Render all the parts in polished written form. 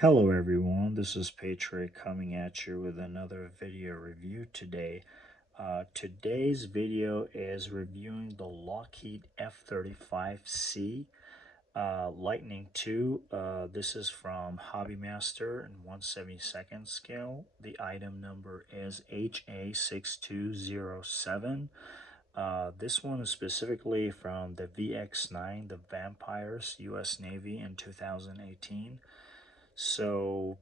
Hello everyone, this is Patrick coming at you with another video review today. Today's video is reviewing the Lockheed F-35C Lightning II. This is from Hobby Master in 1/72nd scale. The item number is HA6207. This one is specifically from the VX-9, the Vampires, U.S. Navy in 2018. So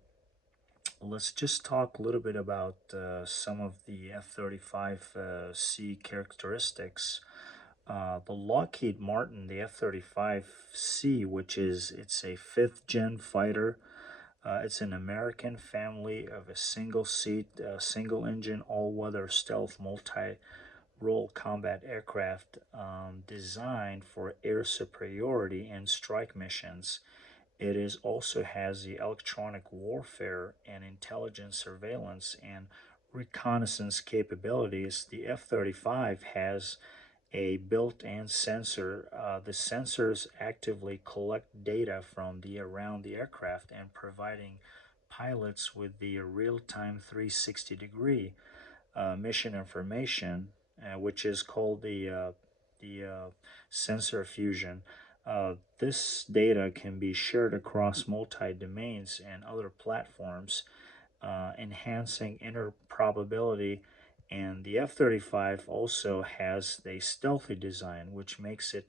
let's just talk a little bit about some of the F-35C characteristics. The Lockheed Martin, the F-35C, it's a fifth-gen fighter. It's an American family of a single-seat, single-engine, all-weather stealth multi-role combat aircraft designed for air superiority and strike missions. It is also has the electronic warfare and intelligence surveillance and reconnaissance capabilities. The F-35 has a built-in sensor. The sensors actively collect data from the around the aircraft and providing pilots with the real-time 360-degree mission information, which is called the sensor fusion. This data can be shared across multi-domains and other platforms, enhancing interoperability. And the F-35 also has a stealthy design, which makes it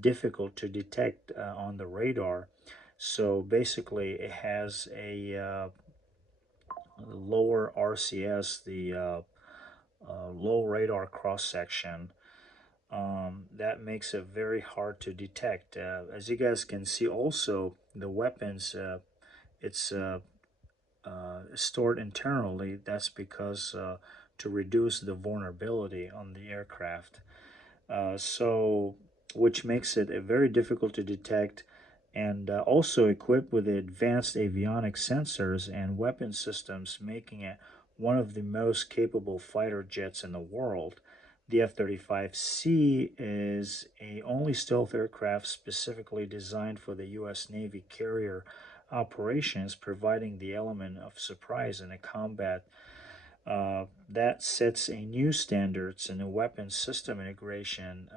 difficult to detect on the radar. So basically, it has a lower RCS, the low radar cross section. That makes it very hard to detect. As you guys can see, also the weapons, it's stored internally. That's because to reduce the vulnerability on the aircraft. So, which makes it very difficult to detect, and also equipped with advanced avionics sensors and weapon systems, making it one of the most capable fighter jets in the world. The F-35C is a only stealth aircraft specifically designed for the U.S. Navy carrier operations, providing the element of surprise in a combat that sets a new standards in a weapon system integration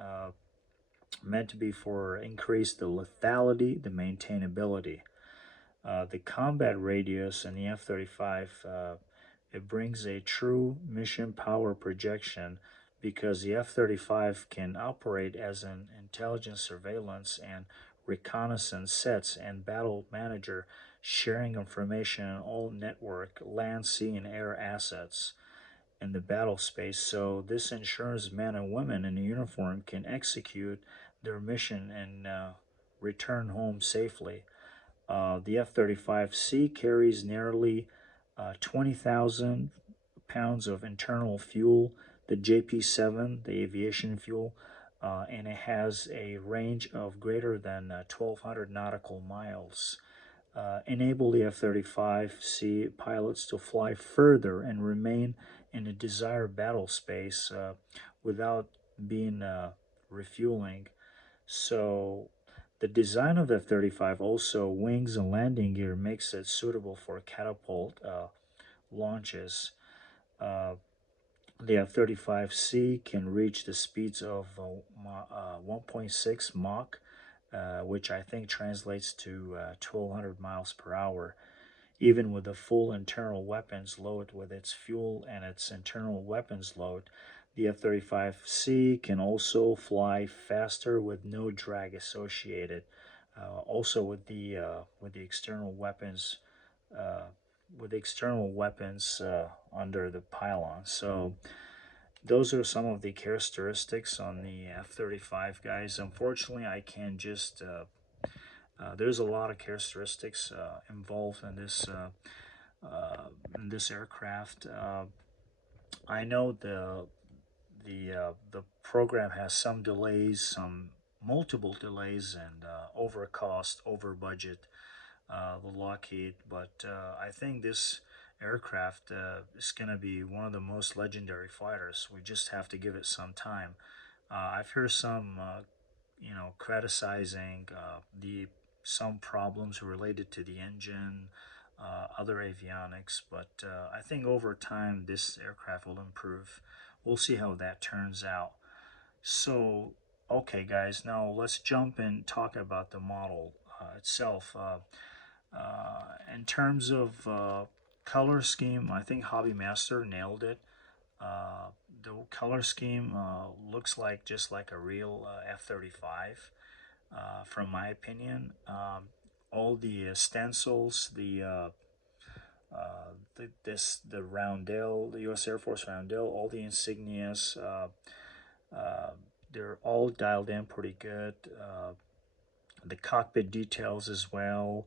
meant to be for increase the lethality, the maintainability. The combat radius in the F-35, it brings a true mission power projection because the F-35 can operate as an intelligence surveillance and reconnaissance sets and battle manager, sharing information on all network, land, sea, and air assets in the battle space. So this ensures men and women in uniform can execute their mission and return home safely. The F-35C carries nearly 20,000 pounds of internal fuel, the JP-7, the aviation fuel, and it has a range of greater than 1,200 nautical miles. Enable the F-35C pilots to fly further and remain in a desired battle space without being refueling. So the design of the F-35, also wings and landing gear, makes it suitable for catapult launches. Uh, the F-35C can reach the speeds of 1.6 Mach, which I think translates to 1,200 miles per hour. Even with the full internal weapons load with its fuel and its internal weapons load, the F-35C can also fly faster with no drag associated. Also with the external weapons, uh, under the pylon. So those are some of the characteristics on the F-35, guys. Unfortunately, I can't just there's a lot of characteristics involved in this aircraft. I know the program has some delays, some multiple delays, and over cost, over budget. The Lockheed, but I think this aircraft is going to be one of the most legendary fighters. We just have to give it some time. I've heard some criticizing the some problems related to the engine, other avionics. But I think over time this aircraft will improve. We'll see how that turns out. So, okay, guys, now let's jump and talk about the model itself. In terms of color scheme, I think Hobby Master nailed it. Uh, the color scheme looks like just like a real F-35, from my opinion. All the stencils, the roundel, the U.S. Air Force roundel, all the insignias, uh, they're all dialed in pretty good. The cockpit details as well.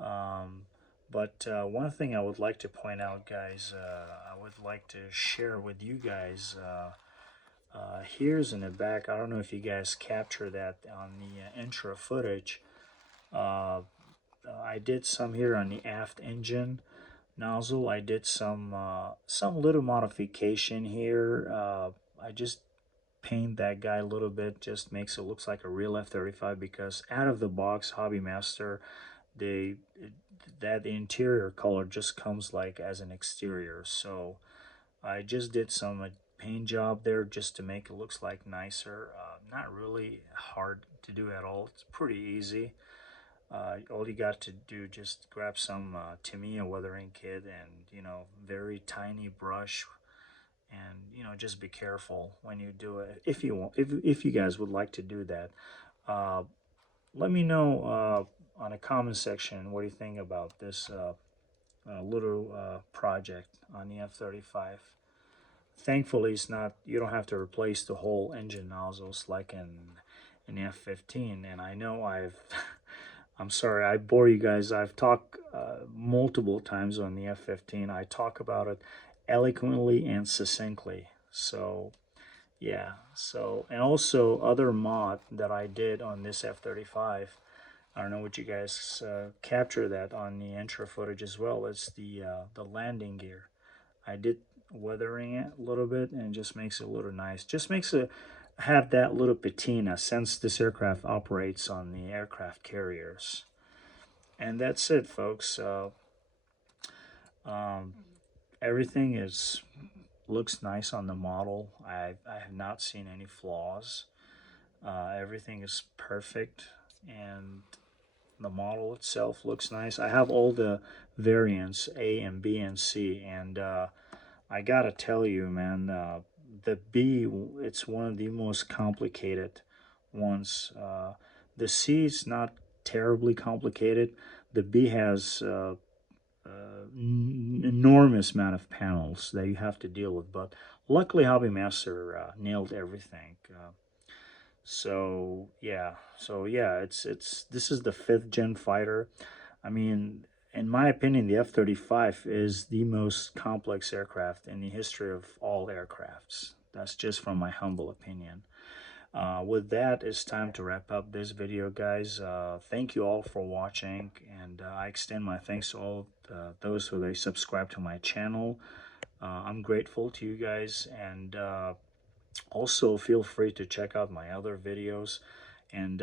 Um, but one thing I would like to point out, guys, I would like to share with you guys. Here's in the back. I don't know if you guys capture that on the intro footage. Uh, I did some here on the aft engine nozzle. I did some little modification here. I just paint that guy a little bit, just makes it looks like a real F-35, because out of the box Hobby Master, they that interior color just comes like as an exterior. So I just did some paint job there just to make it looks like nicer. Not really hard to do at all. It's pretty easy. All you got to do just grab some Tamiya weathering kit and very tiny brush, and just be careful when you do it. If you want, if you guys would like to do that, uh, let me know on a comment section what do you think about this little project on the F-35. Thankfully, it's not. You don't have to replace the whole engine nozzles like in the F-15. And I know I've. I'm sorry, I bore you guys. I've talked multiple times on the F-15. I talk about it eloquently and succinctly. So yeah. So, and also other mod that I did on this F-35. I don't know what you guys capture that on the intro footage as well. It's the landing gear. I did weathering it a little bit, and it just makes it a little nice. Just makes it have that little patina since this aircraft operates on the aircraft carriers. And that's it, folks. Um, everything is looks nice on the model. I have not seen any flaws. Everything is perfect, and the model itself looks nice. I have all the variants A and B and C, and I gotta tell you, man, the B, it's one of the most complicated ones. The C is not terribly complicated. The B has enormous amount of panels that you have to deal with, but luckily Hobby Master nailed everything. So yeah, it's this is the fifth gen fighter. I mean, in my opinion, the F-35 is the most complex aircraft in the history of all aircrafts. That's just from my humble opinion. With that, it's time to wrap up this video, guys. Thank you all for watching, and I extend my thanks to all those who subscribe to my channel. I'm grateful to you guys, and also feel free to check out my other videos. And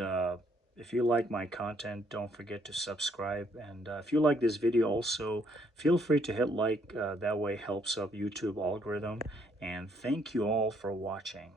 if you like my content, don't forget to subscribe. And if you like this video also, feel free to hit like. That way helps up YouTube algorithm. And thank you all for watching.